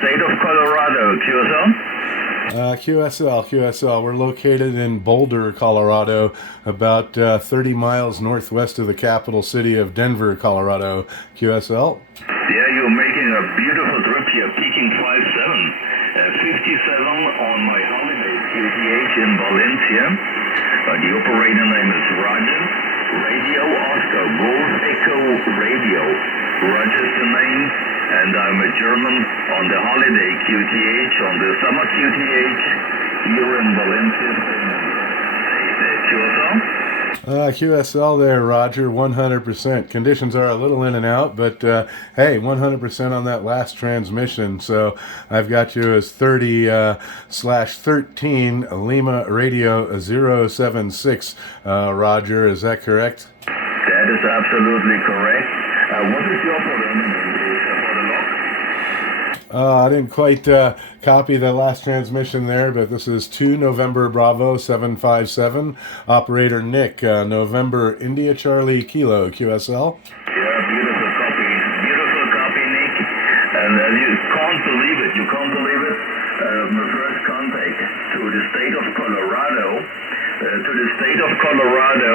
state of Colorado, QSL. QSL. We're located in Boulder, Colorado, about 30 miles northwest of the capital city of Denver, Colorado. QSL. Yeah, you're making a beautiful trip here, peaking 57 on my holiday QTH in Valencia. The operator name is Roger. Radio Oscar, Golf Echo Radio. Roger's the name, and I'm a German on the holiday QTH, on the summer QTH here in Valencia. QSL there, Roger, 100%. Conditions are a little in and out, but hey, 100% on that last transmission. So I've got you as 30/13 Lima Radio 076. Roger, is that correct? That is absolutely correct. What is your phone? I didn't quite copy the last transmission there, but this is 2 November Bravo 757. Operator Nick, November India Charlie Kilo, QSL. Yeah, beautiful copy, Nick. And you can't believe it. My first contact to the state of Colorado,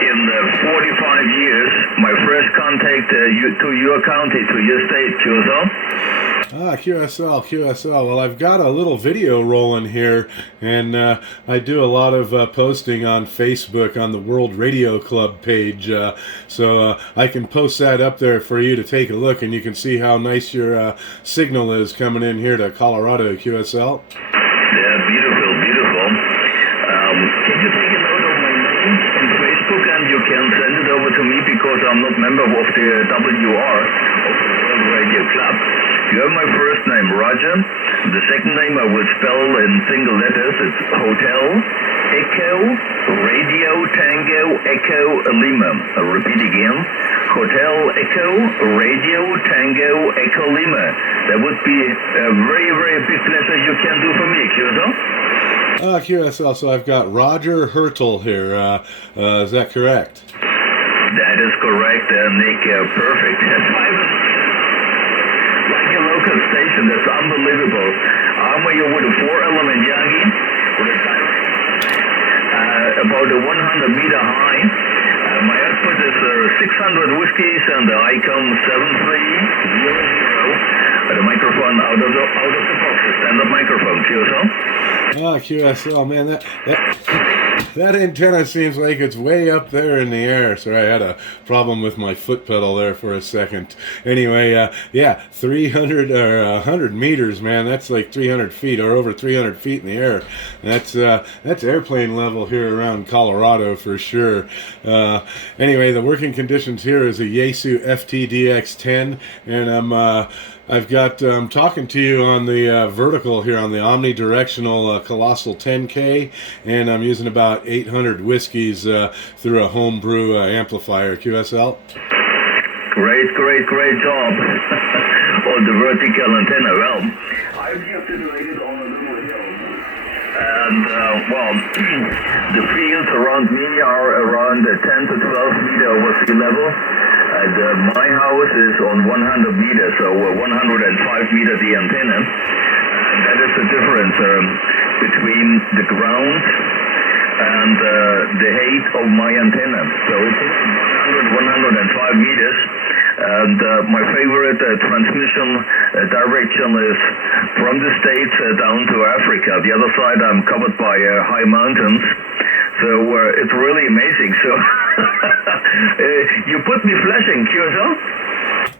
in 45 years, my first contact to your county, to your state, QSL. QSL. Well, I've got a little video rolling here, and I do a lot of posting on Facebook on the World Radio Club page, so I can post that up there for you to take a look, and you can see how nice your signal is coming in here to Colorado, QSL. Yeah, beautiful. Can you take a note of my name on Facebook, and you can send it over to me because I'm not member of the WR, of the World Radio Club. You have my first name, Roger. The second name I will spell in single letters. It's Hotel, Echo, Radio, Tango, Echo, Lima. I'll repeat again. Hotel, Echo, Radio, Tango, Echo, Lima. That would be a very, very big pleasure you can do for me, QSL. QSL, so I've got Roger Hertel here. Is that correct? That is correct, Nick. Perfect. Like a local station, that's unbelievable. I'm here with a 4-element Yagi, about a 100-meter high. My output is 600 whiskeys, and the ICOM 7300. The microphone out of the box, the stand-up microphone, QSL. QSL, man, that antenna seems like it's way up there in the air. Sorry, I had a problem with my foot pedal there for a second. Anyway, 300 or 100 meters, man. That's like 300 feet or over 300 feet in the air. That's airplane level here around Colorado for sure. Anyway, the working conditions here is a Yaesu FTDX10, and I've got talking to you on the vertical here on the omnidirectional Colossal 10K, and I'm using about 800 whiskeys through a homebrew amplifier. QSL. Great job on the vertical antenna. Well, I've just situated on a little hill, and the fields around me are around 10 to 12 meter over sea level. My house is on 100 meters, so 105 meter the antenna. And that is the difference between the ground and the height of my antenna. So it's 105 meters. And my favorite transmission direction is from the States down to Africa. The other side I'm covered by high mountains. So it's really amazing. So you put me flashing, QSL?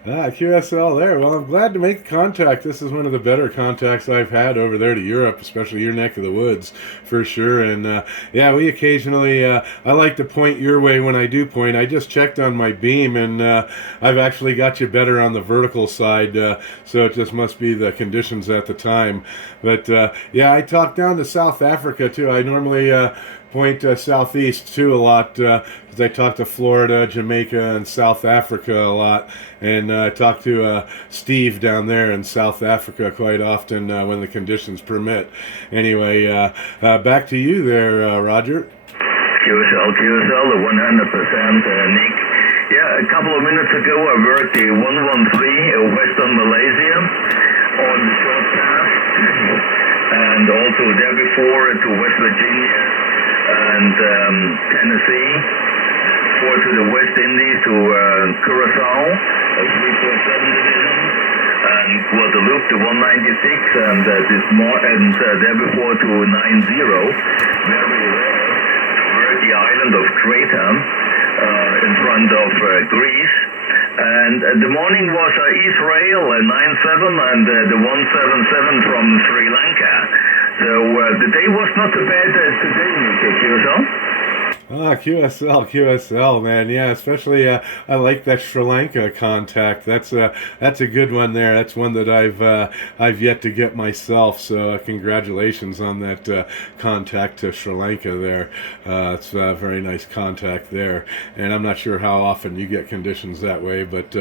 QSL there. Well, I'm glad to make contact. This is one of the better contacts I've had over there to Europe, especially your neck of the woods, for sure. And we occasionally, I like to point your way when I do point. I just checked on my beam, and I've actually got you better on the vertical side, so it just must be the conditions at the time. But I talk down to South Africa too. I normally point southeast too a lot because I talk to Florida, Jamaica, and South Africa a lot, and I talk to Steve down there in South Africa quite often when the conditions permit. Anyway, back to you there, Roger. QSL, the 100%, Nick. Yeah, a couple of minutes ago I worked the 113 Western Malaysia on the also there before to West Virginia and Tennessee, before to the West Indies to Curacao, a 347 division, and Guadeloupe to 196, and there before to 90, very rare, to the island of Creta in front of Greece. And the morning was Israel 97 and the 177 from Sri Lanka. So the day was not too bad today, Nick. QSL, man, yeah. Especially, I like that Sri Lanka contact. That's a good one there. That's one that I've yet to get myself. So congratulations on that contact to Sri Lanka there. It's a very nice contact there, and I'm not sure how often you get conditions that way, but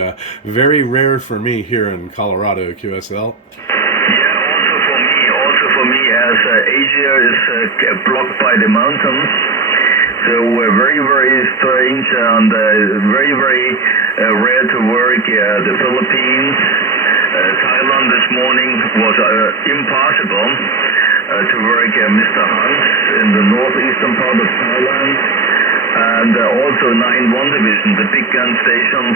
very rare for me here in Colorado, QSL. Also for me, as Asia is blocked by the mountains. So very, very strange and very, very rare to work. The Philippines, Thailand this morning was impossible to work Mr. Hans in the northeastern part of Thailand. And also 9-1 division, the big gun stations.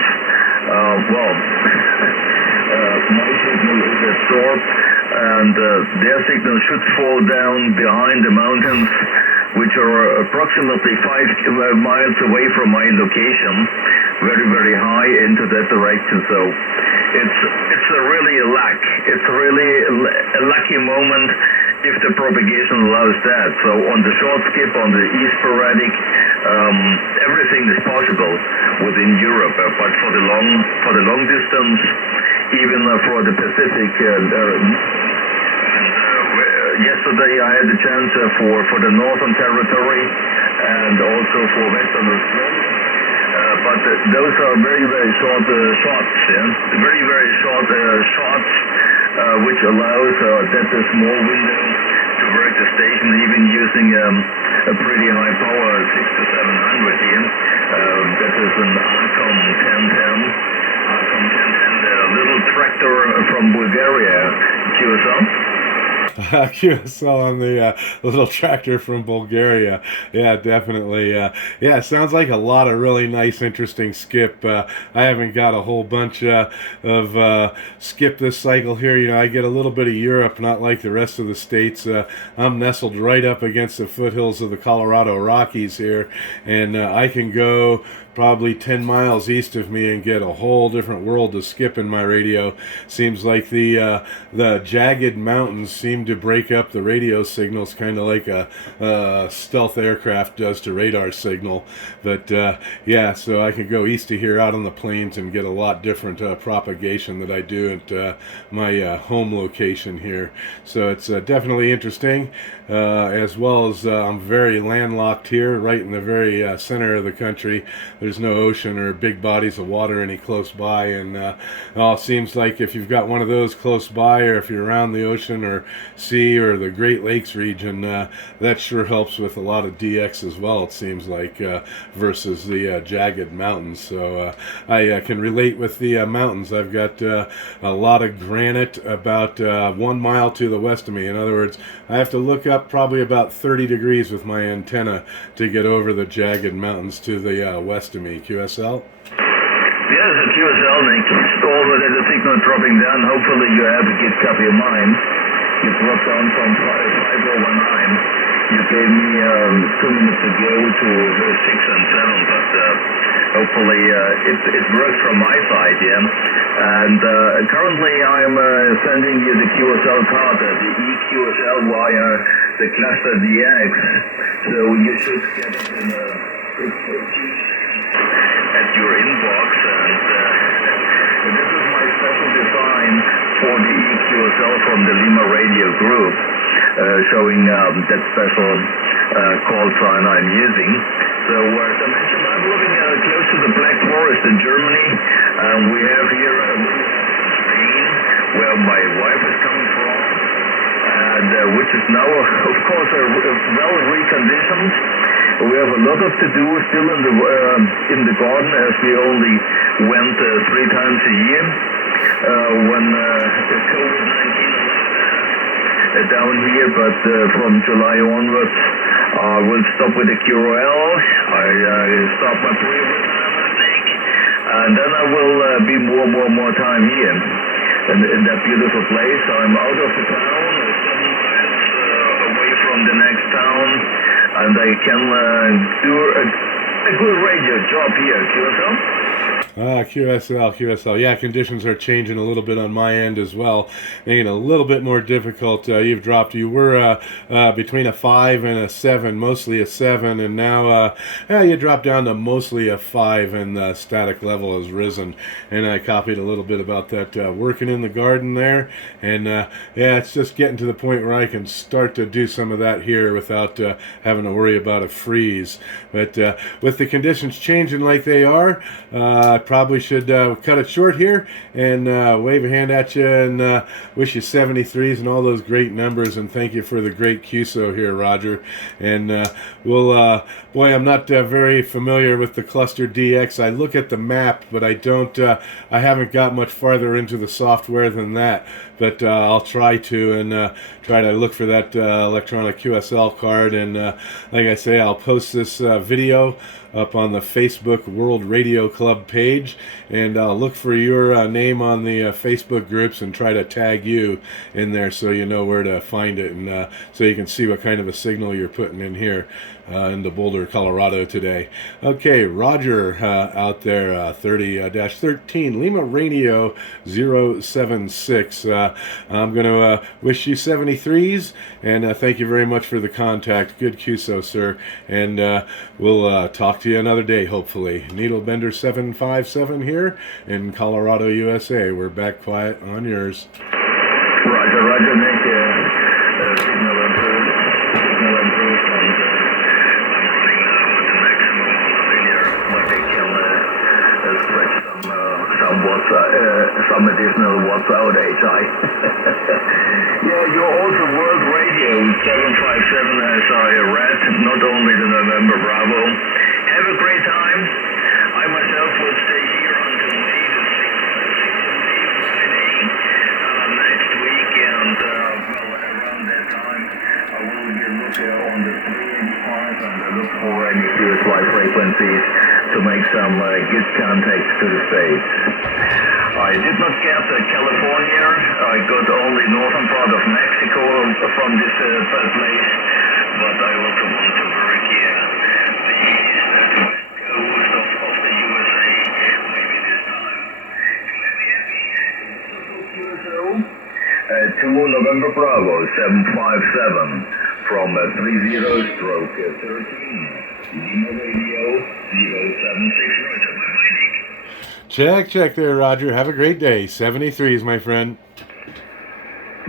My signal is absorbed and their signal should fall down behind the mountains, which are approximately 5 miles away from my location, very, very high into that direction. So it's really a luck. It's really a lucky moment if the propagation allows that. So on the short skip, on the east sporadic, everything is possible within Europe. But for the long distance, even for the Pacific, yesterday I had a chance for the Northern Territory and also for Western Australia. But those are very, very short shots, very, very short shots, which allows that small window to work the station, even using a pretty high power, 6 to 700 here. That is an Arcom 1010, a little tractor from Bulgaria, QSL. QSL on the little tractor from Bulgaria. Yeah, definitely. Yeah, sounds like a lot of really nice, interesting skip. I haven't got a whole bunch of skip this cycle here. You know, I get a little bit of Europe, not like the rest of the states. I'm nestled right up against the foothills of the Colorado Rockies here, and I can go probably 10 miles east of me and get a whole different world to skip in my radio. Seems like the jagged mountains seem to break up the radio signals, kind of like a stealth aircraft does to radar signal. But yeah, so I could go east of here out on the plains and get a lot different propagation that I do at my home location here. So it's definitely interesting, as well as I'm very landlocked here, right in the very center of the country. There's no ocean or big bodies of water any close by, and it seems like if you've got one of those close by, or if you're around the ocean or sea or the Great Lakes region, that sure helps with a lot of DX as well, it seems like, versus the jagged mountains. So I can relate with the mountains. I've got a lot of granite about 1 mile to the west of me. In other words, I have to look up probably about 30 degrees with my antenna to get over the jagged mountains to the west of me. QSL? Yes, a QSL, Nick. Over there, the signal dropping down. Hopefully you have a good copy of mine. You dropped down from 5019. You gave me 2 minutes ago to 6 and 7, but hopefully it works from my side, yeah. And currently I'm sending you the QSL card, the EQSL via the Cluster DX. So you should get it in at your inbox, and this is my special design for the EQSL from the Lima Radio Group, showing that special call sign I'm using. So as I mentioned, I'm living close to the Black Forest in Germany, and we have here Spain, where my wife is coming from, and which is now, of course, well reconditioned. We have a lot of to do still in the garden, as we only went 3 times a year when COVID-19 down here, but from July onwards, we'll stop with the QRL. I start my pre-retirement break, and then I will be more time here in that beautiful place. I'm out of the town, 7 miles away from the next town, and I can do a good radio job here, QSL. QSL. Yeah, conditions are changing a little bit on my end as well. Making it a little bit more difficult. You were between a 5 and a 7, mostly a 7, and now you dropped down to mostly a 5, and the static level has risen. And I copied a little bit about that working in the garden there. And it's just getting to the point where I can start to do some of that here without having to worry about a freeze. But with the conditions changing like they are, I probably should cut it short here and wave a hand at you and wish you 73s and all those great numbers, and thank you for the great QSO here, Roger. And I'm not very familiar with the Cluster DX. I look at the map, but I haven't got much farther into the software than that. But I'll try to look for that electronic QSL card, and like I say, I'll post this video up on the Facebook World Radio Club page, and I'll look for your name on the Facebook groups and try to tag you in there so you know where to find it, and so you can see what kind of a signal you're putting in here into Boulder, Colorado today. Okay, Roger out there, 30-13 Lima Radio 076. I'm going to wish you 73s, and thank you very much for the contact. Good QSO, sir, and we'll talk to you another day, hopefully. Needlebender 757 here in Colorado, USA. We're back quiet on yours. Roger, Nick. Signal improved, and I'm running now with the maximum linear. Might they can stretch some additional watts out, HI. Yeah, you're also World Radio 757, as I read, not only the November Bravo. Have a great time. I myself will stay here until May the 6th, Friday next week, and around that time I will be looking on the 385 and look for any QSY frequencies to make some good contacts to the States. I did not get California. I got only northern part of Mexico from this place, but I also want to work here the west coast of the USA, maybe this time. To November Bravo 757 from 30/13 Lima Radio 076. Roger, bye-bye, Nick. Check there, Roger. Have a great day. 73s, my friend.